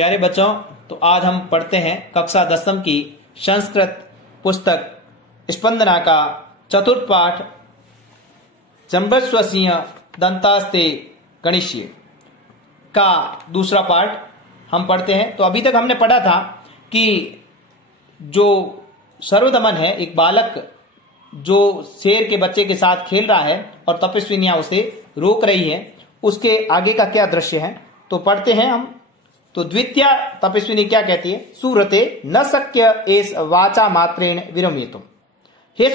प्यारे बच्चों, तो आज हम पढ़ते हैं कक्षा 10वीं की संस्कृत पुस्तक स्पंदना का चतुर्थ पाठ जम्बस्वसिंह दंतास्ते गणिष्य का दूसरा पाठ हम पढ़ते हैं। तो अभी तक हमने पढ़ा था कि जो सर्वदमन है, एक बालक जो शेर के बच्चे के साथ खेल रहा है और तपस्विनियां उसे रोक रही है, उसके आगे का क्या दृश्य है तो पढ़ते हैं हम। तो द्वितीय तपस्विनी क्या कहती है? सुव्रते न शक्य एस वाचा मात्रेण विरमेतुम। हे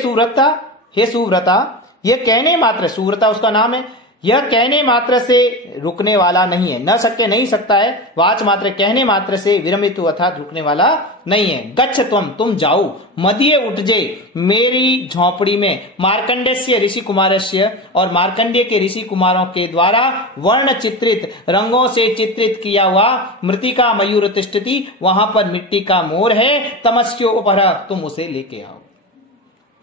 सुव्रता, यह कहने मात्र, सुव्रता उसका नाम है, यह कहने मात्र से रुकने वाला नहीं है। न शक्य नहीं सकता है, वाच मात्र कहने मात्र से, विरमितु अर्थात रुकने वाला नहीं है। गच्छ तुम जाओ, मदिये उठजे मेरी झोपड़ी में, मार्कंडेय ऋषि कुमारस्य, और मार्कंडेय के ऋषि कुमारों के द्वारा वर्ण चित्रित, रंगों से चित्रित किया हुआ मृतिका मयूर तिष्ठति, वहां पर मिट्टी का मोर है, तमस्यो उपहर, तुम उसे लेके आओ।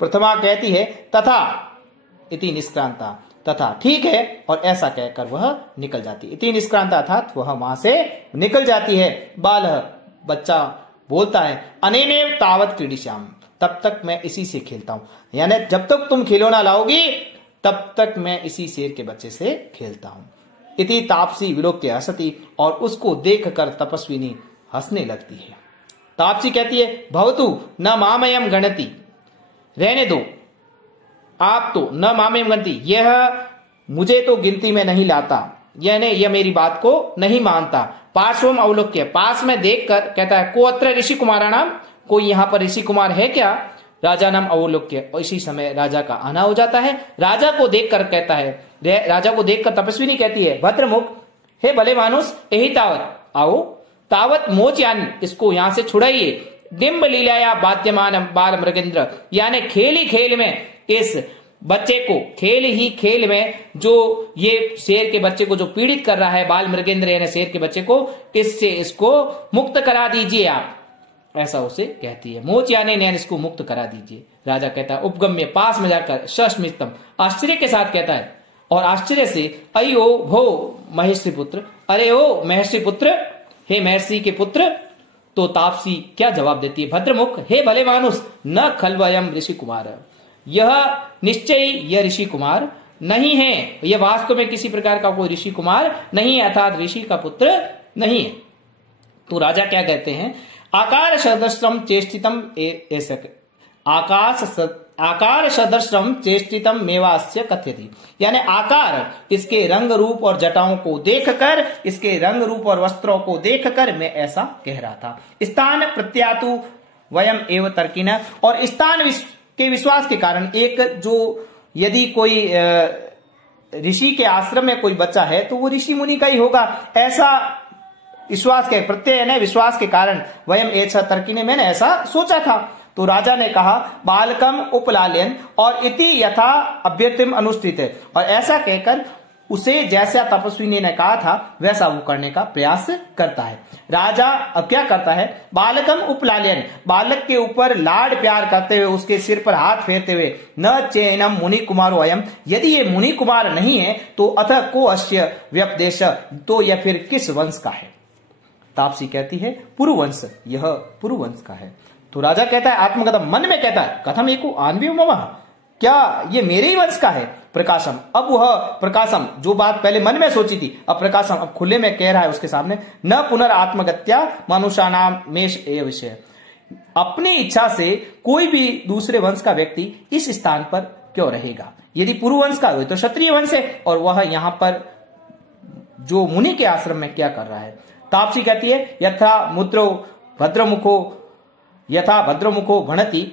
प्रथमा कहती है तथा इति निष्क्रांता, तथा ठीक है, और ऐसा कहकर वह निकल जाती है। इति निष्क्रांता अर्थात वह वहां से निकल जाती है। बाल बच्चा बोलता है अनेनेव तावत क्रीडिश्याम, तब तक मैं इसी से खेलता हूं, यानी जब तक तुम खिलौना लाओगी तब तक मैं इसी शेर के बच्चे से खेलता हूं। इति तापसी विलोक्य हसती, और उसको देखकर तपस्विनी हंसने लगती है। तापसी कहती है भवतु न मामयम गणति, रहने दो आप तो, न मामे गणति, यह मुझे तो गिनती में नहीं लाता, यानी यह मेरी बात को नहीं मानता। पार्श्वम अवलोक्य, पास में देखकर कहता है को अत्र ऋषि कुमारा नाम, कोई यहाँ पर ऋषि कुमार है क्या? राजा नाम अवलोक्य, और इसी समय राजा का आना हो जाता है। राजा को देखकर कहता है, राजा को देखकर तपस्विनी कहती है भद्रमुख, हे भले मानुष, यही तावत आओ, तावत मोचयान, इसको यहां से छुड़ाइए। डिम्ब लीलाया बाध्यमान बाल मृगेंद्र, यानी खेल ही खेल में इस बच्चे को, खेल ही खेल में जो ये शेर के बच्चे को जो पीड़ित कर रहा है, बाल मृगेंद्र यानी शेर के बच्चे को, इससे इसको मुक्त करा दीजिए आप, ऐसा उसे कहती है। मोच यानी नैन, इसको मुक्त करा दीजिए। राजा कहता है उपगम्य, पास में जाकर, सस्मितम, आश्चर्य के साथ कहता है, और आश्चर्य से अयो भो महेश्वरी पुत्र, अरे ओ महेश्वरी पुत्र, हे महर्षि के पुत्र। तो तापसी क्या जवाब देती है? भद्रमुख, हे भले मानुष, न खलवयम ऋषि कुमार, यह निश्चय यह ऋषि कुमार नहीं है, यह वास्तव में किसी प्रकार का कोई ऋषि कुमार नहीं है, अर्थात ऋषि का पुत्र नहीं है। तो राजा क्या कहते हैं? आकार सदृशम चेष्टितम आकार सदृशम चेष्टितम मेवास्य कथ्यति, यानी आकार, इसके रंग रूप और जटाओं को देखकर, इसके रंग रूप और वस्त्रों को देखकर मैं ऐसा कह रहा था। स्थान प्रत्यातु वयम एव तर्किन, और स्थान के विश्वास के कारण, एक जो यदि कोई ऋषि के आश्रम में कोई बच्चा है तो वो ऋषि मुनि का ही होगा, ऐसा विश्वास के प्रत्यय ने विश्वास के कारण वयम ऐसा तर्किने, मैंने ऐसा सोचा था। तो राजा ने कहा बालकम उपलाल्यन, और इति यथा अभ्यर्थिम अनुष्ठित, और ऐसा कहकर उसे जैसा तपस्विनी ने कहा था वैसा वो करने का प्रयास करता है। राजा अब क्या करता है? बालकम उपलाल्यन, बालक के ऊपर लाड प्यार करते हुए, उसके सिर पर हाथ फेरते हुए, न चैनम मुनि कुमारो अयम, यदि ये मुनि कुमार नहीं है तो अथ को अस्य व्यपदेश, तो यह फिर किस वंश का है? तापसी कहती है पुरुवंश, यह पुरुवंश का है। तो राजा कहता है आत्मकथम, मन में कहता है कथम एको आन्वीय मम, क्या ये मेरे ही वंश का है? प्रकाशम, अब वह प्रकाशम, जो बात पहले मन में सोची थी, अब प्रकाशम, अब खुले में कह रहा है उसके सामने, न पुनर्आत्मगत्या मनुष्यानाम मेष ए विषय, अपनी इच्छा से कोई भी दूसरे वंश का व्यक्ति इस स्थान पर क्यों रहेगा? यदि पुरुवंश का हो तो क्षत्रिय वंश है, और वह यहां पर जो मुनि के आश्रम में क्या कर रहा है? तापसी कहती है यथा मुद्रो भद्रमुखो भणति,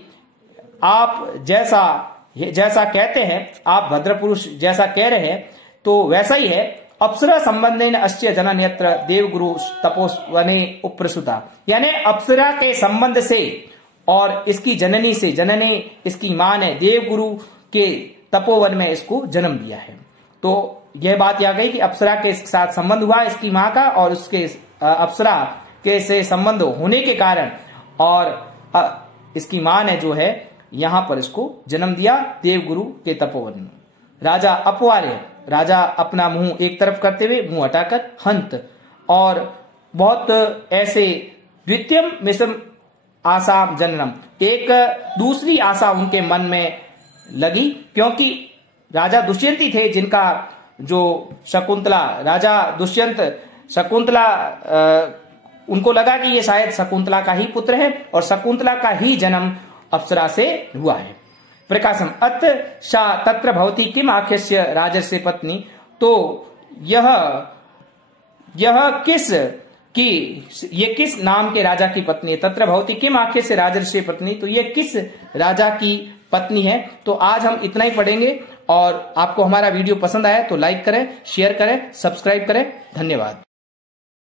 आप जैसा कहते हैं, आप भद्र पुरुष जैसा कह रहे हैं तो वैसा ही है। अप्सरा संबंधेन अस्य जनन्यत्र देवगुरु तपोवने उप्रसुता, यानी अप्सरा के संबंध से और इसकी जननी से, जननी इसकी मां ने देवगुरु के तपोवन में इसको जन्म दिया है। तो यह बात आ गई कि अप्सरा के साथ संबंध हुआ इसकी मां का, और उसके अप्सरा के से संबंध होने के कारण, और इसकी मां ने जो है यहां पर इसको जन्म दिया देवगुरु के तपोवन में। राजा अपवार्य, राजा अपना मुंह एक तरफ करते हुए, मुंह हटाकर, हंत, और बहुत ऐसे द्वितीयम मिश्रम आशा जननम, एक दूसरी आशा उनके मन में लगी, क्योंकि राजा दुष्यंत ही थे जिनका जो शकुंतला, राजा दुष्यंत शकुंतला, उनको लगा कि ये शायद शकुंतला का ही पुत्र है और शकुंतला का ही जन्म अप्सरा से हुआ है। प्रकाशम अत शा तत्र भवती किम आख्यस्य राजर्षि पत्नी, तो यह किस नाम के राजा की पत्नी है। तत्र भवती किम आख्यस्य राजर्षि पत्नी, तो ये किस राजा की पत्नी है। तो आज हम इतना ही पढ़ेंगे, और आपको हमारा वीडियो पसंद आया तो लाइक करें, शेयर करें, सब्सक्राइब करें। धन्यवाद।